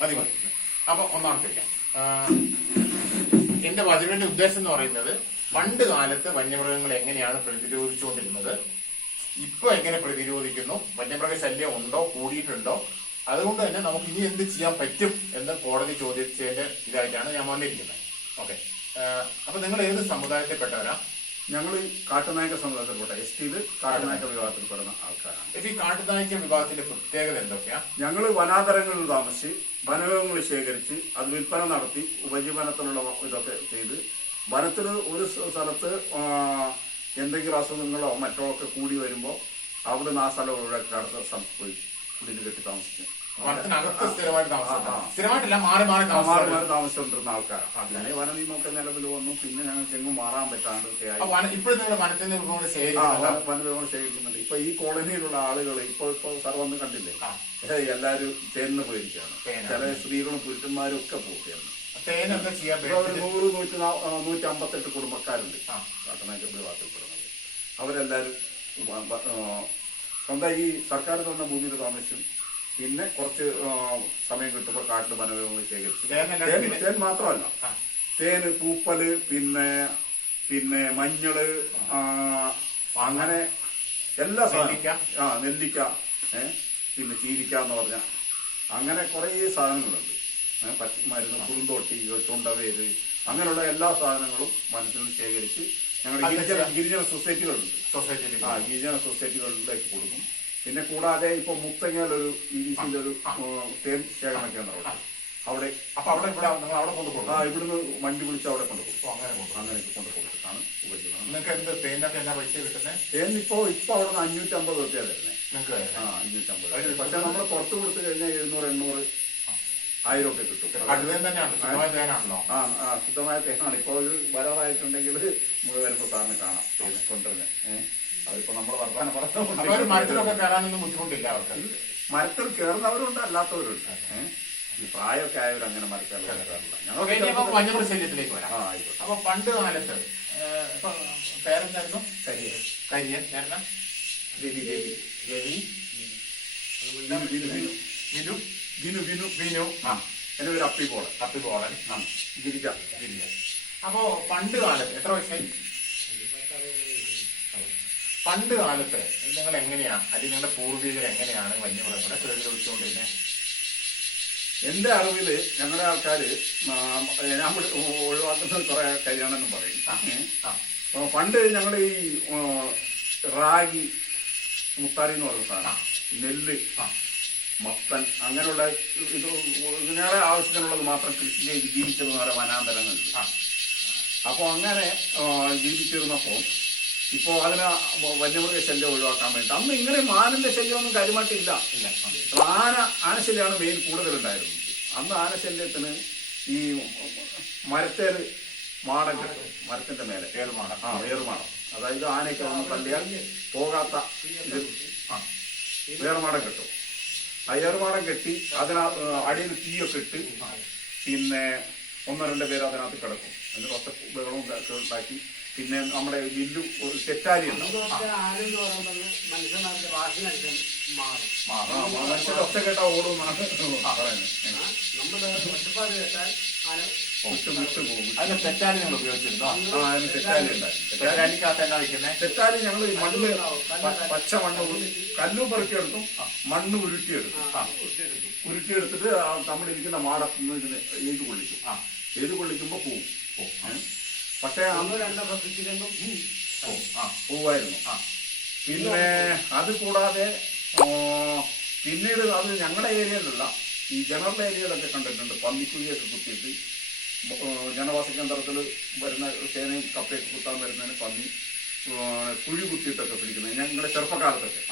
മതി മതി. അപ്പൊ ഒന്നാമത്തെ വയ്ക്കാം. എന്റെ വചനത്തിന്റെ ഉദ്ദേശം എന്ന് പറയുന്നത് പണ്ട് കാലത്ത് വന്യമൃഗങ്ങളെ എങ്ങനെയാണ് പ്രതിരോധിച്ചുകൊണ്ടിരുന്നത്, ഇപ്പൊ എങ്ങനെ പ്രതിരോധിക്കുന്നു, വന്യമൃഗ ശല്യം ഉണ്ടോ കൂടിയിട്ടുണ്ടോ, അതുകൊണ്ട് തന്നെ നമുക്ക് ഇനി എന്ത് ചെയ്യാൻ പറ്റും എന്ന് കോടതി ചോദിച്ചതിന്റെ ഇതായിട്ടാണ് ഞാൻ വന്നിരിക്കുന്നത്. ഓക്കെ. അപ്പൊ നിങ്ങൾ ഏത് സമുദായത്തിൽപ്പെട്ടവരാ? ഞങ്ങൾ കാട്ടുനായക സമുദായത്തിൽപ്പെട്ട എസ് കാട്ടുനായക വിഭാഗത്തിൽപ്പെടുന്ന ആൾക്കാരാണ്. ഈ കാട്ടുനായക വിഭാഗത്തിന്റെ പ്രത്യേകത എന്തൊക്കെയാ? ഞങ്ങൾ വനാന്തരങ്ങളിൽ താമസിച്ച് വനവിഭവങ്ങൾ ശേഖരിച്ച് അത് വിൽപ്പന നടത്തി ഉപജീവനത്തിനുള്ള ഇതൊക്കെ ചെയ്ത് വനത്തിൽ ഒരു സ്ഥലത്ത് എന്തെങ്കിലും അസുഖങ്ങളോ മറ്റോ ഒക്കെ കൂടി വരുമ്പോൾ അവിടുന്ന് ആ സ്ഥലം ഒഴിവാക്കി അടുത്ത സ്ഥലത്ത് പോയി കുടിയിൽ കെട്ടി താമസിക്കും. സ്ഥിരമായിട്ടില്ല, മാറി മാറി താമസിച്ചുകൊണ്ടിരുന്ന ആൾക്കാരാണ്. അങ്ങനെ വന നിയമമൊക്കെ നിലവിൽ വന്നു. പിന്നെ ഞങ്ങൾക്ക് എങ്ങും മാറാൻ പറ്റാണ്ടൊക്കെ ആയി. ഇപ്പോഴും നിങ്ങൾ വനവിഭവങ്ങൾ ശേഖരിക്കുന്നുണ്ട്. ഇപ്പൊ ഈ കോളനിയിലുള്ള ആളുകൾ ഇപ്പൊ സർവ്വന്ന് കണ്ടില്ലേ, എല്ലാരും തേനിന് പോയിരിക്കുകയാണ്. ചില സ്ത്രീകളും പുരുഷന്മാരും ഒക്കെ പോവുകയാണ്. 100-158 കുടുംബക്കാരുണ്ട് കാട്ടുനായക വിഭാഗത്തിൽപ്പെടുന്നത്. അവരെല്ലാരും സ്വന്തം ഈ സർക്കാർ തന്ന ഭൂമിയിൽ താമസിച്ചു. പിന്നെ കുറച്ച് സമയം കിട്ടുമ്പോൾ കാട്ടിൽ വനവിഭവങ്ങൾ ശേഖരിച്ചു. തേൻ മാത്രമല്ല, തേന്, പൂപ്പല്, പിന്നെ മഞ്ഞള്, അങ്ങനെ എല്ലാ സാധനം, നെല്ലിക്ക, പിന്നെ ചീരിക്ക എന്ന് പറഞ്ഞ അങ്ങനെ കുറെ സാധനങ്ങളുണ്ട്. മരുന്ന്, കുറുന്തോട്ടി, ചുണ്ടവേര്, അങ്ങനെയുള്ള എല്ലാ സാധനങ്ങളും വനത്തിൽ നിന്ന് ശേഖരിച്ച് ഞങ്ങളുടെ ഗിരിജന സൊസൈറ്റികളുണ്ട്. ഗിരിജന സൊസൈറ്റികളിലേക്ക് കൊടുക്കും. പിന്നെ കൂടാതെ ഇപ്പൊ മുത്തങ്ങയിലൊരു ഈരീസിന്റെ ഒരു തേൻ ശേഖരണ കേന്ദ്രമുണ്ട്. അവിടെ ഇവിടുന്ന് വണ്ടി വിളിച്ച് അവിടെ കൊണ്ടുപോകും. അങ്ങനെ കൊണ്ടു കൊടുത്തിട്ടാണ് ഉപജീവനം. തേൻ ഇപ്പൊ അവിടെ നിന്ന് 550 രൂപയാണ് തരുന്നത്. 550. പക്ഷെ നമ്മൾ പുറത്ത് കൊടുത്തു കഴിഞ്ഞാൽ 700-800 1000 ഒക്കെ കിട്ടും. ശുദ്ധമായ തേനാണ്. ഇപ്പൊ വരാറായിട്ടുണ്ടെങ്കിൽ വരുമ്പോ സാറിന് കാണാം കൊണ്ടുവരുന്നത്. അതിപ്പോ നമ്മള് വർത്താനം പറഞ്ഞു. മരത്തിൽ കയറുന്നവരുണ്ട്, അല്ലാത്തവരുണ്ട്. ഈ പ്രായമൊക്കെ ആയവർ അങ്ങനെ മരത്തിൽ കയറാറില്ല. വന്യമൃഗശല്യത്തിലേക്ക് വരാം. അപ്പൊ പണ്ട് കാലത്ത് പേരെന്തായിരുന്നു? കരിയൻ. എന്റെ പേര് അപ്പിപോളൻ. ഗിരിജ. അപ്പോ പണ്ട് കാലത്ത് എത്ര വയസ്സായി? പണ്ട് കാലത്ത് നിങ്ങൾ എങ്ങനെയാ, അല്ലെങ്കിൽ നിങ്ങളുടെ പൂർവികർ എങ്ങനെയാണ് വന്യമൃഗങ്ങളെ പ്രതിരോധിച്ചുകൊണ്ടിരുന്നത്? എന്റെ അറിവില് ഞങ്ങളുടെ ആൾക്കാര്, ഞാൻ ഒഴിവാക്കുന്നത് കുറെ കല്യാണമെന്നും പറയും. പണ്ട് ഞങ്ങൾ ഈ റാഗി, മുത്താരി എന്ന് പറയുന്ന സാധനം, നെല്ല്, മത്തൻ, അങ്ങനെയുള്ള ഇത് ഞങ്ങളുടെ ആവശ്യത്തിനുള്ളത് മാത്രം കൃഷി ചെയ്ത് ജീവിച്ചതെന്ന് പറയാം വനാന്തരങ്ങളിൽ. അപ്പോൾ അങ്ങനെ ജീവിച്ചിരുന്നപ്പോൾ ഇപ്പോ അതിന് വന്യമൃഗ ശല്യം ഒഴിവാക്കാൻ വേണ്ടി അന്ന് ഇങ്ങനെ മാനിന്റെ ശല്യമൊന്നും കാര്യമായിട്ടില്ല. ആനശല്യമാണ് മെയിൻ കൂടുതലുണ്ടായിരുന്നത്. അന്ന് ആനശല്യത്തിന് ഈ മരത്തേൽ മാടം കിട്ടും. മരത്തിന്റെ മേലെ ഏറുമാടം, അതായത് ആനയ്ക്ക് വന്ന് തള്ളിയാൽ പോകാത്ത ഇത് ഏറുമാടം കിട്ടും. ആ ഏറുമാടം കെട്ടി അടിയിൽ തീയൊക്കെ ഇട്ട് പിന്നെ 1-2 പേര് അതിനകത്ത് കിടക്കും. എന്നിട്ട് ഒറ്റ വെള്ളവും ഉണ്ടാക്കി. പിന്നെ നമ്മുടെ വില്ലു തെറ്റാരി ഉണ്ടാവും. മനുഷ്യരുടെ ഒച്ച കേട്ടാ ഓടുമെന്നാണ് പറയുന്നത്. അതിന് തെറ്റാരി നിങ്ങൾ ഉപയോഗിച്ചിരുന്നോ? തെറ്റാരി ഉണ്ടായിരുന്നു. തെറ്റാരി ഞങ്ങൾ മണ്ണ്, പച്ച മണ്ണ്, കല്ലും പെറുക്കിയെടുത്തും മണ്ണ് ഉരുട്ടിയെടുത്തിട്ട് നമ്മളിരിക്കുന്ന മാടത്തുനിന്ന് ഇതിന് ഏത് കൊള്ളിക്കുമ്പോ പോവും. പക്ഷെ അന്ന് 2 പോവായിരുന്നു. പിന്നെ അത് കൂടാതെ പിന്നീട് അത് ഞങ്ങളുടെ ഏരിയയിലുള്ള ഈ ജനറൽ ഏരിയയിലൊക്കെ കണ്ടിട്ടുണ്ട്. പന്നിക്കുഴിയൊക്കെ കുത്തിയിട്ട് ജനവാസ കേന്ദ്രത്തിൽ വരുന്ന ചേനയും കപ്പയൊക്കെ കുത്താൻ വരുന്നതിന് പന്നി കുഴി കുത്തിയിട്ടൊക്കെ പിടിക്കുന്നത് ഞങ്ങളുടെ ചെറുപ്പകാലത്തൊക്കെ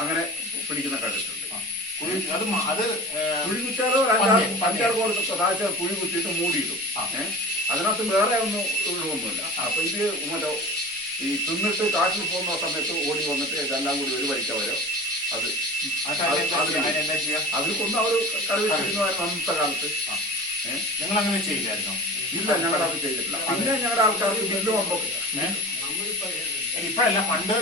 അങ്ങനെ പിടിക്കുന്ന കണ്ടിട്ടുണ്ട്. കുഴി കുത്തിയാലോ 5-6 കോളത്ത് കുഴി കുത്തിയിട്ട് മൂടിയിടും. അതിനകത്ത് വേറെ ഒന്നുമില്ല. അപ്പൊ ഇത് മറ്റോ ഈ തിന്നിട്ട് കാട്ടിൽ പോകുന്ന സമയത്ത് ഓടി വന്നിട്ട് ഇതെല്ലാം കൂടി ഒരു വഴിക്ക വരും. അതിൽ കൊന്ന് അവർ കറിവെച്ചിരുന്നതായിരുന്നു അന്നത്തെ കാലത്ത്. നിങ്ങൾ അങ്ങനെ ചെയ്യില്ലായിരുന്നോ? ഇല്ല, ഞങ്ങളത് ചെയ്തിട്ടില്ല. പിന്നെ ഞങ്ങളുടെ ആൾക്കാർക്ക് ബില്ല് വന്നപ്പോ ഇപ്പഴല്ല, പണ്ട്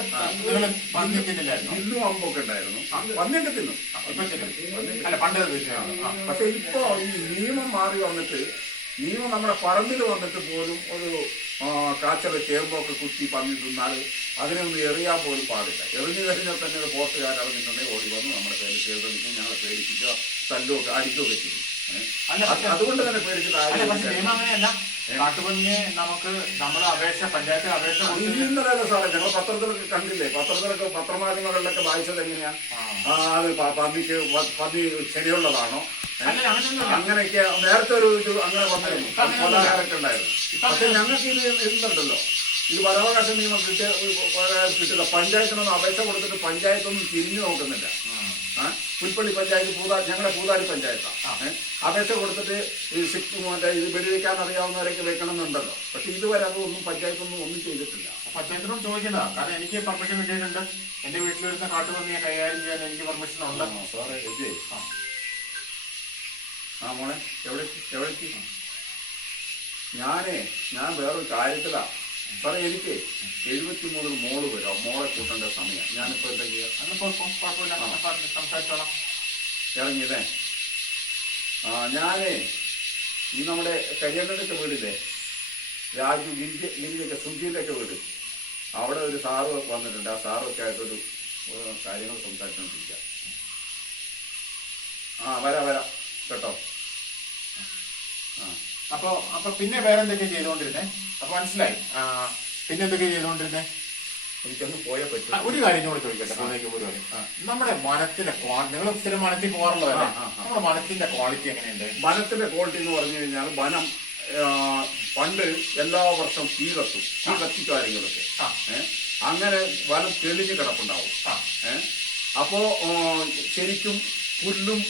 നിങ്ങൾ പന്നി തിന്നില്ലായിരുന്നു? ഇന്നും അമ്പൊക്കെ ഉണ്ടായിരുന്നു. പന്നിയൊക്കെ തിന്നും. ഇപ്പൊ തിന്നും. അല്ല, പണ്ട് പക്ഷെ ഇപ്പൊ ഈ നിയമം മാറി വന്നിട്ട്, നിയമം നമ്മുടെ പറമ്പിൽ വന്നിട്ട് പോലും ഒരു കാച്ചല് ചേമ്പൊക്കെ കുത്തി പന്നി തിന്നാൽ അതിനൊന്നും എറിയാൻ പോലും പാടില്ല. എറിഞ്ഞു കഴിഞ്ഞാൽ തന്നെ ഒരു പോസ്റ്റുകാരിറങ്ങിയിട്ടുണ്ടെങ്കിൽ ഓടി വന്ന് നമ്മുടെ പേര് കേൾപ്പിക്കും, ഞങ്ങളെ പേടിപ്പിക്കുക, തല്ലുമൊക്കെ അടിക്കുകയൊക്കെ ചെയ്യും. അതുകൊണ്ട് തന്നെ പേടിച്ചിട്ട് അങ്ങനെയല്ല. കാട്ടുപന്നിയെ നമുക്ക് നമ്മുടെ അപേക്ഷ, പഞ്ചായത്ത് അപേക്ഷ ഇന്നലെ സാറേ ഞങ്ങൾ പത്രത്തിലൊക്കെ കണ്ടില്ലേ, പത്രമാധ്യമങ്ങളിലൊക്കെ വായിച്ചത് എങ്ങനെയാ, അത് പന്നി ശരിയുള്ളതാണോ അങ്ങനെയൊക്കെ നേരത്തെ ഒരു ഇത് അങ്ങനെ വന്നിരുന്നു, കൊലകാരൊക്കെ ഉണ്ടായിരുന്നു. പക്ഷെ ഞങ്ങൾക്ക് ഇത് ഇരുന്നുണ്ടല്ലോ, ഇത് വനവകാശ നിയമം കിട്ടില്ല. പഞ്ചായത്തിനൊന്നും അപേക്ഷ കൊടുത്തിട്ട് പഞ്ചായത്തൊന്നും തിരിഞ്ഞു നോക്കുന്നില്ല. പുൽപ്പള്ളി പഞ്ചായത്ത് ഞങ്ങളുടെ പൂതാടി പഞ്ചായത്താണ്. അപേക്ഷ കൊടുത്തിട്ട് മറ്റേ ഇത് വെടിവെക്കാൻ അറിയാവുന്നവരൊക്കെ വെക്കണമെന്നുണ്ടല്ലോ. പക്ഷെ ഇതുവരെ അതൊന്നും പഞ്ചായത്തൊന്നും ഒന്നും ചെയ്തിട്ടില്ല. പഞ്ചായത്തിനോട് ചോദിക്കുന്നതാ. കാരണം എനിക്ക് പെർമിഷൻ കിട്ടിയിട്ടുണ്ട്. എന്റെ വീട്ടിൽ വരുന്ന കാട്ടുപന്നിയെ കൈകാര്യം ചെയ്യാൻ എനിക്ക് പെർമിഷൻ ഉണ്ട്. സാറേ മോളെ എവിടേക്ക് ഞാൻ വേറൊരു കാര്യത്തിലാ സാറേ. എനിക്ക് 73 മോള് വരാം. മോളെ കൂട്ടേണ്ട സമയം. ഞാനിപ്പോ എന്താ ഇറങ്ങിയല്ലേ? ഞാനേ ഈ നമ്മുടെ കരിയണ്ണന്റെ വീടില്ലേ, രാജു ഗിരിജൊക്കെ സുജിന്റെ ഒക്കെ വീട്, അവിടെ ഒരു സാറ് വന്നിട്ടുണ്ട്. ആ സാറൊക്കെ ആയിട്ടൊരു കാര്യങ്ങൾ സംസാരിച്ചുകൊണ്ടിരിക്കുക. വരാം കേട്ടോ. അപ്പൊ പിന്നെ വേറെന്തൊക്കെയാ ചെയ്തുകൊണ്ടിരുന്നേ? അപ്പൊ മനസ്സിലായി. പിന്നെ എന്തൊക്കെയാ ചെയ്തുകൊണ്ടിരുന്നേ? എനിക്കൊന്ന് പോയാൽ പറ്റും. ഒരു കാര്യം കൂടെ ചോദിക്കട്ടെ. നമ്മുടെ വനത്തിന്റെ നിങ്ങൾ സ്ഥിരം വനത്തിൽ പോകാറുള്ളതല്ലേ? നമ്മുടെ വനത്തിന്റെ ക്വാളിറ്റി എങ്ങനെയുണ്ട്? വനത്തിന്റെ ക്വാളിറ്റി എന്ന് പറഞ്ഞു കഴിഞ്ഞാൽ, വനം പണ്ട് എല്ലാ വർഷം തീ കത്തിക്കാര്യങ്ങളൊക്കെ അങ്ങനെ വനം തെളിഞ്ഞ് കിടപ്പുണ്ടാവും. അപ്പോ ശരിക്കും പുല്ലും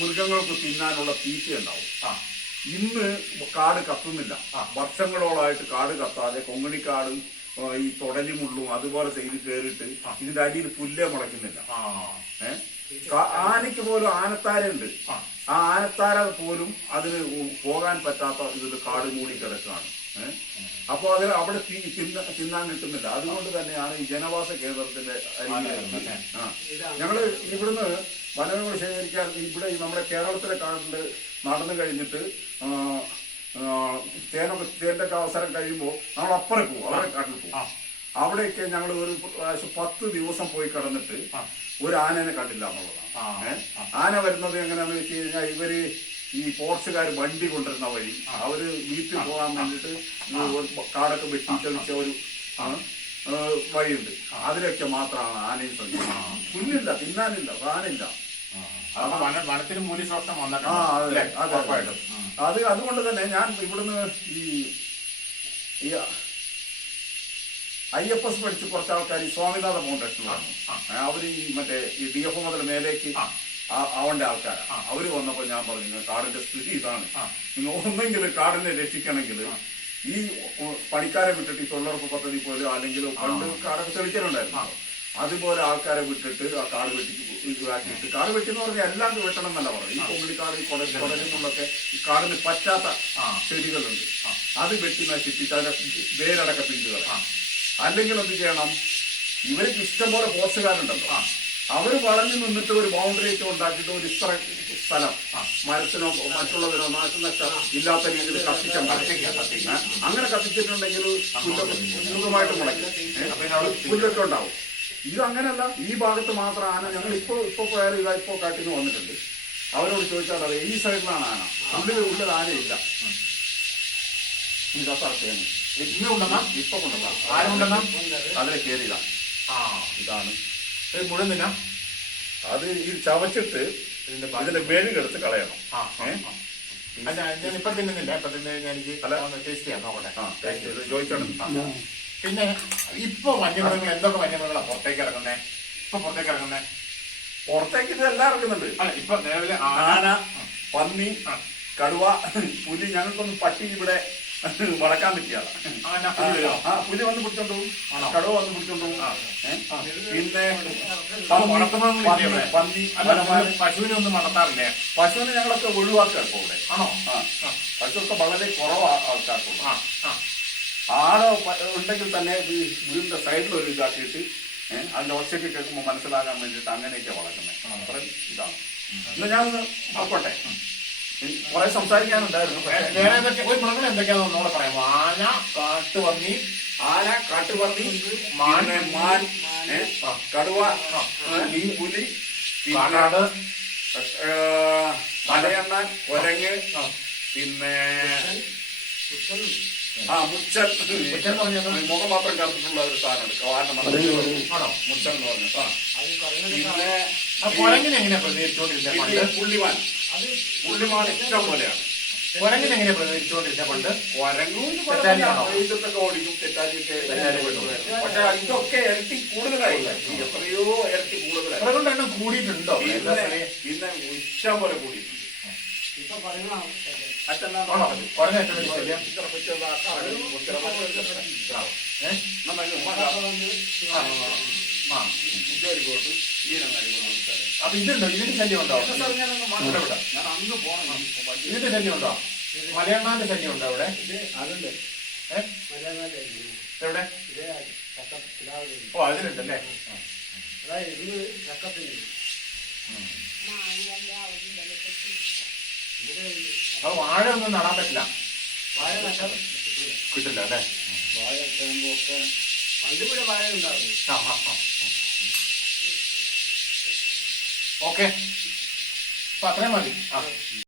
മൃഗങ്ങൾക്ക് തിന്നാനുള്ള തീറ്റ ഉണ്ടാവും. ഇന്ന് കാട് കത്തുന്നില്ല. വർഷങ്ങളോളായിട്ട് കാട് കത്താതെ കൊങ്ങണിക്കാടും ഈ തൊടലിമുള്ളും അതുപോലെ ചെയ്ത് കയറിയിട്ട് ഇതിന്റെ അടിയിൽ പുല്ലേ മുളയ്ക്കുന്നില്ല. ആനയ്ക്ക് പോലും ആനത്താരുണ്ട്. ആ ആനത്താര പോലും അതിന് പോകാൻ പറ്റാത്ത ഇതിൽ കാട് മൂടി കിടക്കുകയാണ്. അപ്പൊ അത് അവിടെ തിന്നാൻ കിട്ടുന്നില്ല. അതുകൊണ്ട് തന്നെയാണ് ഈ ജനവാസ കേന്ദ്രത്തിന്റെ ഞങ്ങള് ഇവിടുന്ന് വനങ്ങൾ ശേഖരിക്കാൻ ഇവിടെ നമ്മുടെ കേരളത്തിലെ കാട്ടില് നടന്നു കഴിഞ്ഞിട്ട് തേന്റെ ഒക്കെ അവസരം കഴിയുമ്പോൾ നമ്മൾ അപ്പുറം പോകും, അവരെ കാട്ടിൽ പോകും. അവിടെയൊക്കെ ഞങ്ങൾ ഒരു 10 ദിവസം പോയി കിടന്നിട്ട് ഒരു ആനനെ കണ്ടില്ല എന്നുള്ളതാണ്. ആന വരുന്നത് എങ്ങനെയാണെന്ന് വെച്ച് കഴിഞ്ഞാൽ, ഇവര് ഈ പോർച്ചുകാർ വണ്ടി കൊണ്ടിരുന്ന വഴി അവര് വീട്ടിൽ പോകാൻ വേണ്ടിട്ട് കാടൊക്കെ വെട്ടിച്ചടിച്ച ഒരു വഴിയുണ്ട്. അതിലൊക്കെ മാത്രമാണ് ആനയും ശ്രമിക്കുന്നത്. പുല്ലില്ല, തിന്നാനില്ല, സാനില്ല. വനത്തിന് മൂല്യശോഷണം അതുകൊണ്ട് തന്നെ ഞാൻ ഇവിടുന്ന് ഈ IFS പഠിച്ച് കുറച്ച് ആൾക്കാർ ഈ സ്വാമിനാഥ ഫൗണ്ടേഷൻ പറഞ്ഞു. അവര് ഈ മറ്റേ ഈ DF മുതൽ മേലേക്ക് ആവേണ്ട ആൾക്കാരാണ്. അവര് വന്നപ്പോ ഞാൻ പറഞ്ഞു, കാടിന്റെ സ്ഥിതി ഇതാണ്, നിങ്ങൾ ഒന്നെങ്കിൽ കാടിനെ രക്ഷിക്കണമെങ്കിൽ ഈ പണിക്കാരെ വിട്ടിട്ട് ഈ തൊഴിലുറപ്പ് പദ്ധതി പോലെ അല്ലെങ്കിൽ പണ്ട് കാടൊക്കെ തെളിക്കലുണ്ടായിരുന്നു, അതുപോലെ ആൾക്കാരെ വിട്ടിട്ട് ആ കാട് വെട്ടി ഇതാക്കിയിട്ട്, കാട് വെട്ടിന്ന് പറഞ്ഞാൽ എല്ലാം വെട്ടണം എന്നല്ല പറയും. ഈ കൊമ്പിളിക്കാട്, ഈ കൊടലിനുള്ളൊക്കെ ഈ കാടിന് പറ്റാത്ത ചെടികളുണ്ട്, അത് വെട്ടി നശിപ്പിച്ച് അതിന്റെ വേരടക്ക പിന്തുക. അല്ലെങ്കിൽ എന്ത് ചെയ്യണം, ഇവർക്ക് ഇഷ്ടംപോലെ പോസ്റ്റുകാരുണ്ടല്ലോ, അവര് വളഞ്ഞു നിന്നിട്ട് ഒരു ബൗണ്ടറി ഒക്കെ ഉണ്ടാക്കിയിട്ട് ഒരു ഇത്ര സ്ഥലം മരത്തിനോ മറ്റുള്ളതിനോ നാശനഷ്ടം ഇല്ലാത്ത രീതിയിൽ കത്തിക്കാൻ അങ്ങനെ കത്തിച്ചിട്ടുണ്ടെങ്കിൽ സുഖമായിട്ട് മുളയ്ക്കും, പുല്ലൊക്കെ ഉണ്ടാവും. ഇതങ്ങനല്ല, ഈ ഭാഗത്ത് മാത്രം ആന. ഞങ്ങൾ ഇപ്പൊ പോയാലും ഇപ്പൊ കാട്ടിൽ നിന്ന് വന്നിട്ടുണ്ട്. അവരോട് ചോദിച്ചാൽ അത് ഈ സൈഡിലാണ് ആന, ഉള്ളിൽ ആനയില്ല. ഇതാണ് ഇപ്പൊ കൊണ്ടുവന്ന അതിലെ കയറിയതാ. ഇതാണ് മുഴുവൻ. അത് ഈ ചവച്ചിട്ട് ഇതിന്റെ മെഴുകെടുത്ത് കളയണം. ഇപ്പൊ തിന്നുന്നില്ല, ഇപ്പൊ തിന്നു കഴിഞ്ഞാൽ എനിക്ക് ടേസ്റ്റ് ചെയ്യാം, നോക്കട്ടെ, ചോദിച്ചോണം. പിന്നെ ഇപ്പൊ വന്യമൃഗങ്ങൾ എന്തൊക്കെ വന്യമൃഗങ്ങളാണ് പുറത്തേക്ക് ഇറങ്ങുന്നേ? പുറത്തേക്ക് ഇതെല്ലാം ഇറങ്ങുന്നുണ്ട്. അല്ല, ഇപ്പൊ നിലവിലെ ആന, പന്നി, കടുവ, പുലി. ഞങ്ങൾക്കൊന്നും പട്ടി ഇവിടെ വളക്കാൻ പറ്റിയാണ്. പുലി വന്ന് പിടിച്ചോണ്ട് പോകും, കടുവ വന്ന് പിടിച്ചോണ്ട് പോകും. പിന്നെ പന്നി, പശുവിനെ ഒന്നും വളർത്താറില്ലേ? പശുവിനെ ഞങ്ങളൊക്കെ ഒഴിവാക്കുക ഇപ്പൊ ഇവിടെ. ആണോ? പശുവൊക്കെ വളരെ കുറവാ ആൾക്കാർക്കുള്ളൂ. ആള് ഉണ്ടെങ്കിൽ തന്നെ ഈ വീടിന്റെ സൈഡിൽ ഒരു ഇതാക്കിയിട്ട് അതിന്റെ ഒച്ചയ്ക്ക് കേൾക്കുമ്പോൾ മനസ്സിലാകാൻ വേണ്ടിയിട്ട് അങ്ങനെയൊക്കെ വളർത്തുന്നത് അത്രയും ഇതാണ്. ഇന്ന് ഞാൻ നോക്കട്ടെ, കുറെ സംസാരിക്കാനുണ്ടായിരുന്നു. വേറെ ഒരു മൃഗങ്ങൾ എന്തൊക്കെയാണെന്ന് ഒന്നുകൂടെ പറയാം. ആന, കാട്ടുപന്നി, പിന്നെ മാൻ, കടുവ, പുലി, പിന്നെ മലയണ്ണാൻ, കുരങ്ങ്, പിന്നെ മുച്ചൽ. മുഖം മാത്രം കറുത്തിട്ടുള്ള ഒരു സാധനമുണ്ട്, മുച്ചൽ എന്ന് പറഞ്ഞു. കുരങ്ങിന് എങ്ങനെ പ്രതികരിച്ചോണ്ടിരുന്നത്? പുള്ളിമാൻ ഇഷ്ടം പോലെയാണ്. കുരങ്ങിന് എങ്ങനെ പ്രതികരിച്ചോണ്ടിരുന്നത് പണ്ട്? കുരങ്ങൂന്നൊക്കെ ഓടിക്കും, തെറ്റാലിയൊക്കെ. പക്ഷെ ഇതൊക്കെ ഇരട്ടി കൂടുതലായി, എത്രയോ ഇരട്ടി കൂടുതലായി. അതുകൊണ്ട് എണ്ണം കൂടിയിട്ടുണ്ടോ? പിന്നെ ഇഷ്ടം പോലെ കൂടിയിട്ടുണ്ട്. അപ്പൊ ഇതുണ്ടോ? ഇതിന്റെ ശല്യം ഉണ്ടോ? ഞാൻ അന്ന് പോകണം. ഇതിന്റെ ശല്യം ഉണ്ടോ? മലയണ്ണാന്റെ ശല്യം ഉണ്ടോ അവിടെ? എവിടെ? ഓ, അതിലുണ്ടല്ലേ. അപ്പൊ വാഴ ഒന്നും നടാൻ പറ്റില്ല, കിട്ടില്ല അല്ലേ? വാഴ ഒക്കെ പണ്ടിവിടെ വാഴ ഉണ്ടാവും. ഓക്കെ, അപ്പൊ അത്രയും മതി.